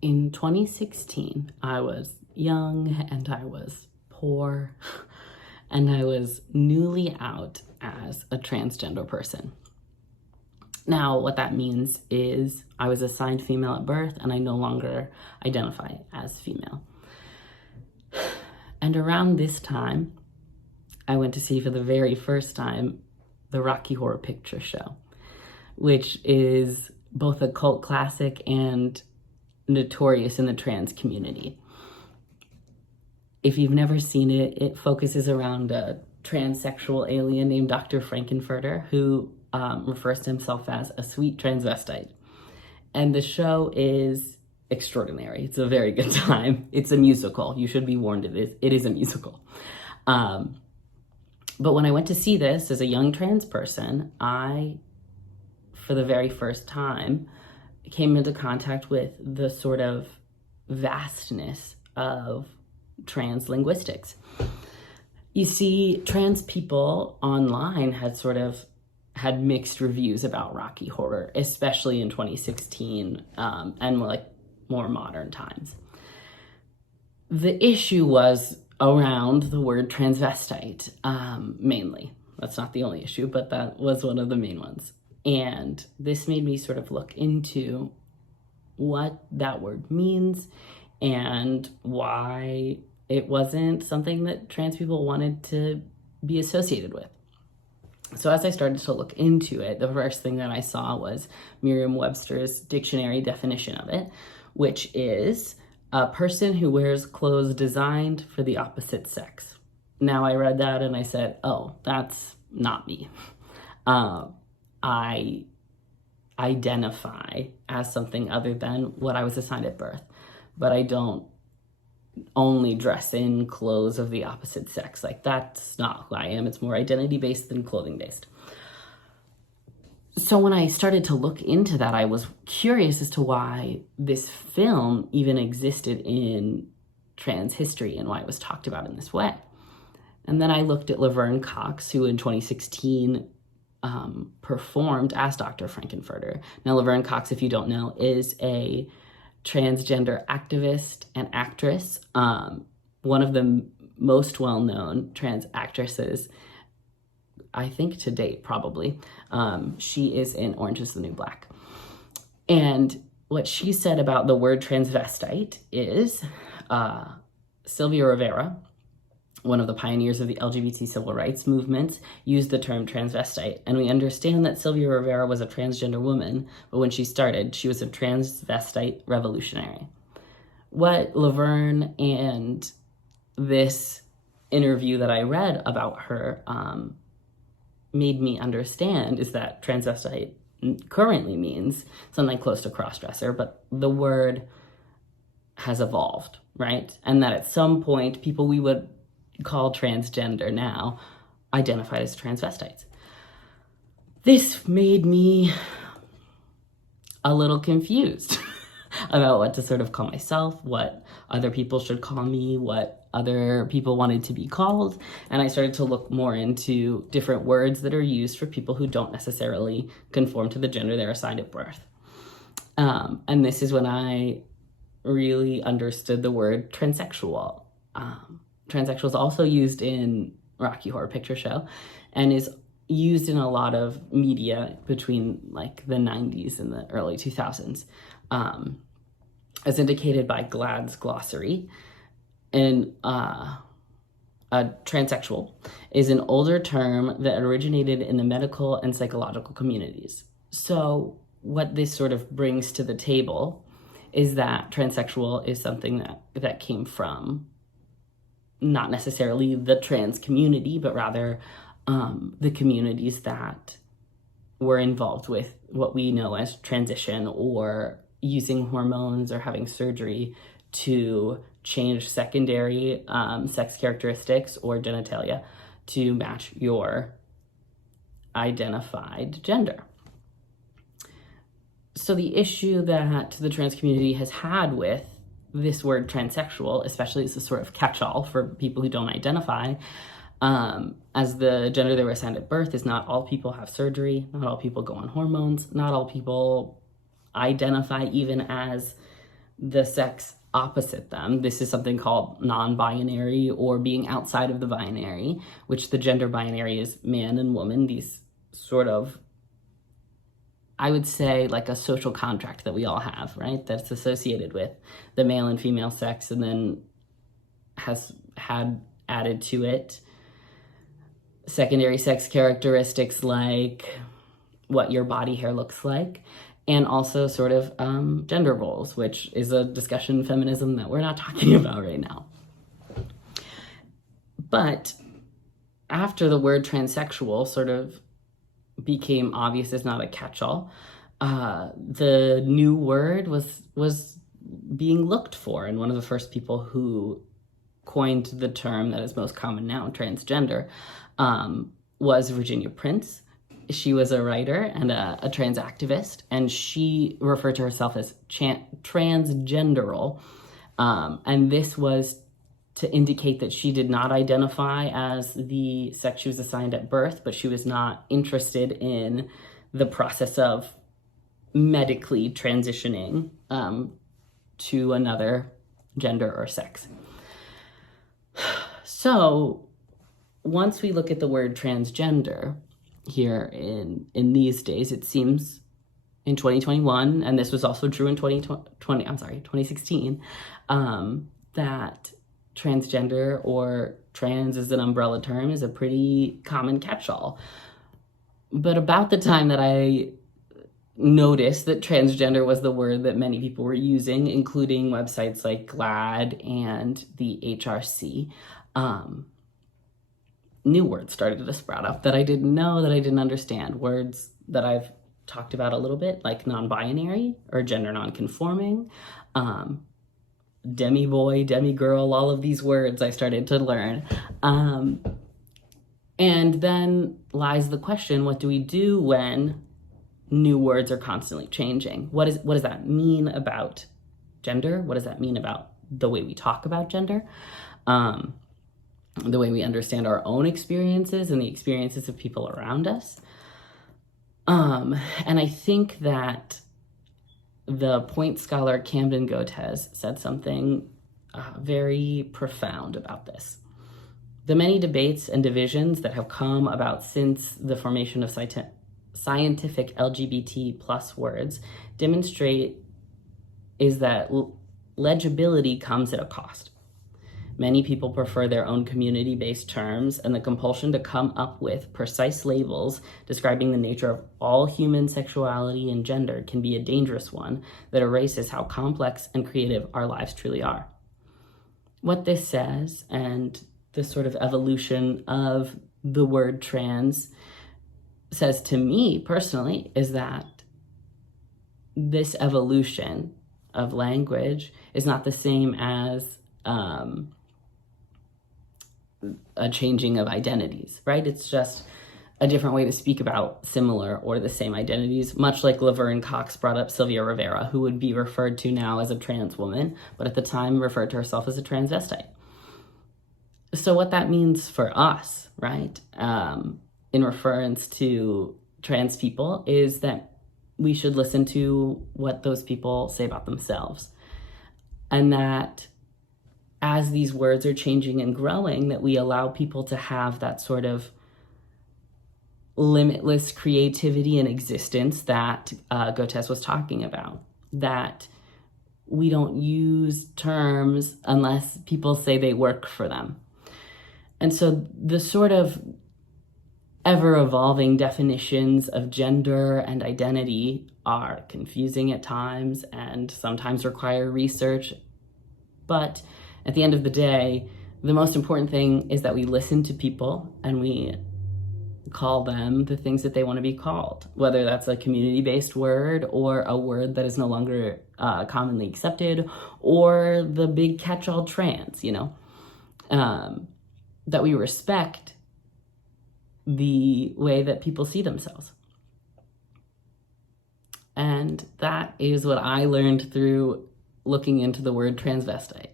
In 2016, I was young and I was poor and I was newly out as a transgender person. Now, what that means is I was assigned female at birth and I no longer identify as female. And around this time, I went to see for the very first time the Rocky Horror Picture Show, which is both a cult classic and notorious in the trans community. If you've never seen it, it focuses around a transsexual alien named Dr. Frankenfurter, who refers to himself as a sweet transvestite. And the show is extraordinary. It's a very good time. It's a musical. You should be warned, it is a musical. But when I went to see this as a young trans person, I, for the very first time, came into contact with the sort of vastness of trans linguistics. You see, trans people online had mixed reviews about Rocky Horror, especially in 2016 and more modern times. The issue was around the word transvestite, mainly. That's not the only issue, but that was one of the main ones. And this made me sort of look into what that word means and why it wasn't something that trans people wanted to be associated with. So as I started to look into it, the first thing that I saw was Merriam-Webster's dictionary definition of it, which is a person who wears clothes designed for the opposite sex. Now I read that and I said, oh, that's not me. I identify as something other than what I was assigned at birth, but I don't only dress in clothes of the opposite sex. Like, that's not who I am. It's more identity-based than clothing-based. So when I started to look into that, I was curious as to why this film even existed in trans history and why it was talked about in this way. And then I looked at Laverne Cox, who in 2016 performed as Dr. Frankenfurter. Now, Laverne Cox, if you don't know, is a transgender activist and actress, one of the most well-known trans actresses, I think to date, probably. She is in Orange is the New Black. And what she said about the word transvestite is Sylvia Rivera, one of the pioneers of the LGBT civil rights movement, used the term transvestite. And we understand that Sylvia Rivera was a transgender woman, but when she started, she was a transvestite revolutionary. What Laverne and this interview that I read about her made me understand is that transvestite currently means something close to crossdresser, but the word has evolved, right? And that at some point, people we would call transgender now identified as transvestites. This made me a little confused about what to sort of call myself, what other people should call me, what other people wanted to be called. And I started to look more into different words that are used for people who don't necessarily conform to the gender they're assigned at birth. And this is when I really understood the word transsexual. Transsexual is also used in Rocky Horror Picture Show and is used in a lot of media between like the 90s and the early 2000s. As indicated by GLAAD's glossary, and a transsexual is an older term that originated in the medical and psychological communities. So what this sort of brings to the table is that transsexual is something that came from not necessarily the trans community, but rather the communities that were involved with what we know as transition or using hormones or having surgery to change secondary sex characteristics or genitalia to match your identified gender. So the issue that the trans community has had with this word transsexual, especially as a sort of catch-all for people who don't identify as the gender they were assigned at birth, is not all people have surgery, not all people go on hormones, not all people identify even as the sex opposite them. This is something called non-binary, or being outside of the binary, which the gender binary is man and woman. These sort of, I would say, like a social contract that we all have, right? That's associated with the male and female sex, and then has had added to it secondary sex characteristics like what your body hair looks like, and also sort of gender roles, which is a discussion in feminism that we're not talking about right now. But after the word transsexual sort of became obvious as not a catch-all, the new word was being looked for, and one of the first people who coined the term that is most common now, transgender, was Virginia Prince. She was a writer and a trans activist, and she referred to herself as transgenderal, and this was to indicate that she did not identify as the sex she was assigned at birth, but she was not interested in the process of medically transitioning to another gender or sex. So once we look at the word transgender here in these days, it seems in 2021, and this was also true in 2016, that transgender, or trans as an umbrella term, is a pretty common catch-all. But about the time that I noticed that transgender was the word that many people were using, including websites like GLAAD and the HRC, new words started to sprout up that I didn't know, that I didn't understand. Words that I've talked about a little bit, like non-binary or gender non-conforming, demi-boy, demi-girl, all of these words I started to learn. And then lies the question, what do we do when new words are constantly changing? What does that mean about gender? What does that mean about the way we talk about gender? The way we understand our own experiences and the experiences of people around us. And I think that the point scholar Camden Goethes said something very profound about this. The many debates and divisions that have come about since the formation of scientific LGBT plus words demonstrate is that legibility comes at a cost. Many people prefer their own community-based terms, and the compulsion to come up with precise labels describing the nature of all human sexuality and gender can be a dangerous one that erases how complex and creative our lives truly are. What this says, and the sort of evolution of the word trans says to me personally, is that this evolution of language is not the same as a changing of identities, right? It's just a different way to speak about similar or the same identities, much like Laverne Cox brought up Sylvia Rivera, who would be referred to now as a trans woman, but at the time referred to herself as a transvestite. So what that means for us, right, in reference to trans people, is that we should listen to what those people say about themselves. And that as these words are changing and growing, that we allow people to have that sort of limitless creativity and existence that Goethes was talking about. That we don't use terms unless people say they work for them. And so the sort of ever-evolving definitions of gender and identity are confusing at times and sometimes require research. But at the end of the day, the most important thing is that we listen to people and we call them the things that they want to be called, whether that's a community-based word or a word that is no longer commonly accepted, or the big catch-all trans, that we respect the way that people see themselves. And that is what I learned through looking into the word transvestite.